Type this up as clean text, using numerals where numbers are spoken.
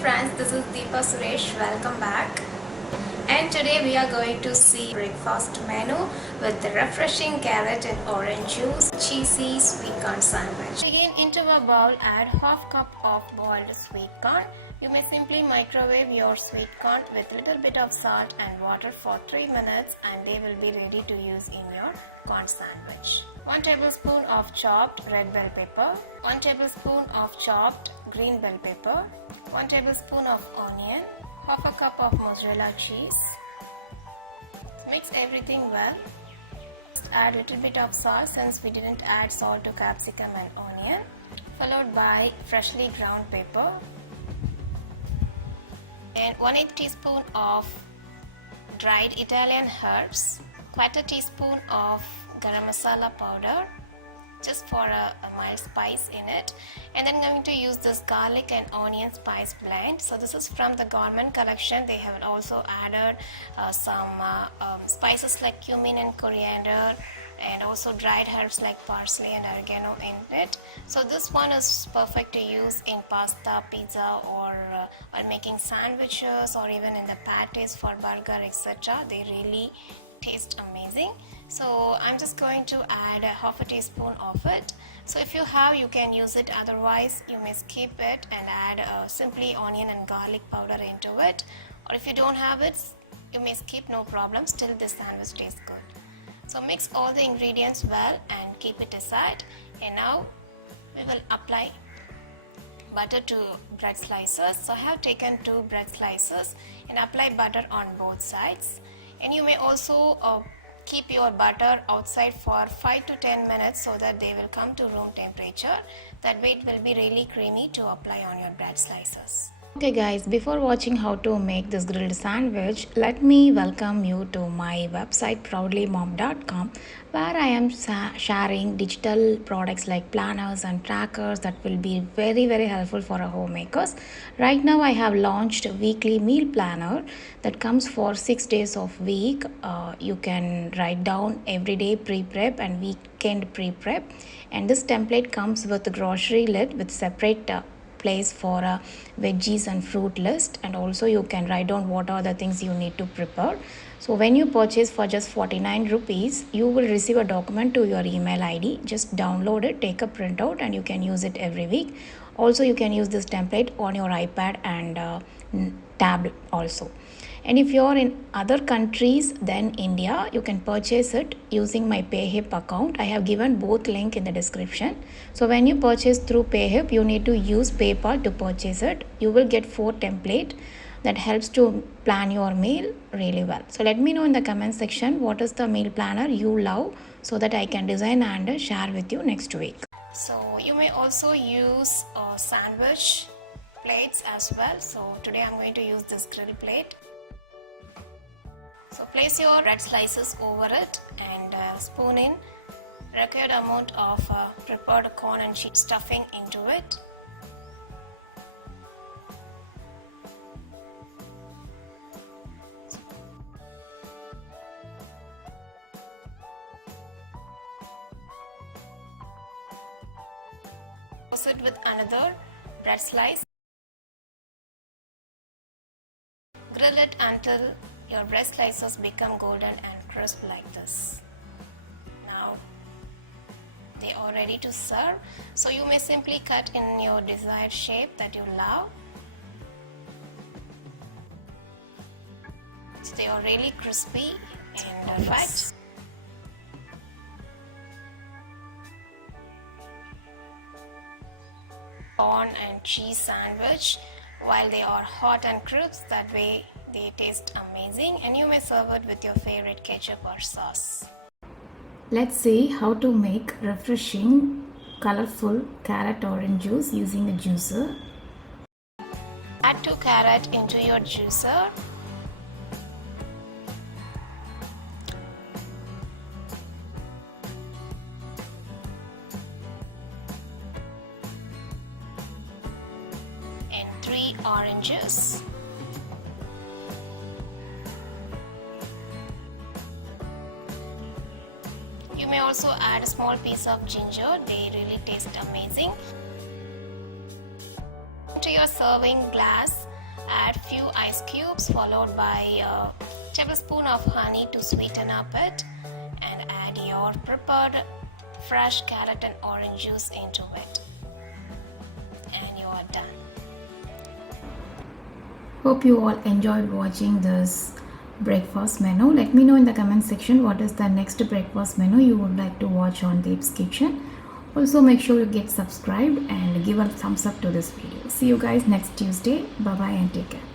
friends, this is Deepa Suresh. Welcome back. And today we are going to see breakfast menu with the refreshing carrot and orange juice, cheesy sweet corn sandwich. Again, into a bowl, add half cup of boiled sweet corn. You may simply microwave your sweet corn with a little bit of salt and water for 3 minutes and they will be ready to use in your corn sandwich. 1 tablespoon of chopped red bell pepper, 1 tablespoon of chopped green bell pepper, 1 tablespoon of onion, half a cup of mozzarella cheese. Mix everything well. Add a little bit of salt since we didn't add salt to capsicum and onion, followed by freshly ground pepper and 1/8 teaspoon of dried Italian herbs, 1/4 teaspoon of garam masala powder, just for a mild spice in it, and then I'm going to use this garlic and onion spice blend. So this is from the government collection. They have also added some spices like cumin and coriander and also dried herbs like parsley and oregano in it. So this one is perfect to use in pasta, pizza, or making sandwiches, or even in the patties for burger, etc. They really taste amazing. So I'm just going to add half a teaspoon of it. So if you have, you can use it, otherwise you may skip it and add simply onion and garlic powder into it, or if you don't have it, you may skip, no problem, still this sandwich tastes good. So mix all the ingredients well and keep it aside. And now we will apply butter to bread slices. So I have taken 2 bread slices and apply butter on both sides. And you may also keep your butter outside for 5 to 10 minutes so that they will come to room temperature. That way it will be really creamy to apply on your bread slices. Okay guys, before watching how to make this grilled sandwich, let me welcome you to my website proudlymom.com, where I am sharing digital products like planners and trackers that will be very helpful for our homemakers. Right now I have launched a weekly meal planner that comes for 6 days of week. You can write down everyday pre-prep and weekend pre-prep, and this template comes with a grocery list with separate place for a veggies and fruit list, and also you can write down what are the things you need to prepare. So when you purchase for just 49 rupees, you will receive a document to your email ID. Just download it, take a printout, and you can use it every week. Also you can use this template on your iPad and tab also. And if you're in other countries than India, you can purchase it using my PayHip account. I have given both link in the description. So when you purchase through PayHip, you need to use PayPal to purchase it. You will get 4 template that helps to plan your meal really well. So let me know in the comment section what is the meal planner you love so that I can design and share with you next week. So you may also use sandwich plates as well. So today I'm going to use this grill plate. So place your bread slices over it and spoon in required amount of prepared corn and cheese stuffing into it. Toss it with another bread slice. Grill it until your bread slices become golden and crisp like this. Now they are ready to serve. So you may simply cut in your desired shape that you love. So they are really crispy and perfect. Corn and cheese sandwich while they are hot and crisp, that way they taste amazing, and you may serve it with your favorite ketchup or sauce. Let's see how to make refreshing, colorful carrot orange juice using a juicer. Add 2 carrots into your juicer. And 3 oranges. You may also add a small piece of ginger. They really taste amazing. To your serving glass, add few ice cubes followed by a tablespoon of honey to sweeten up it, and add your prepared fresh carrot and orange juice into it, and you are done. Hope you all enjoyed watching this breakfast menu. Let me know in the comment section what is the next breakfast menu you would like to watch on Deep's Kitchen. Also make sure you get subscribed and give a thumbs up to this video. See you guys next Tuesday. Bye bye and take care.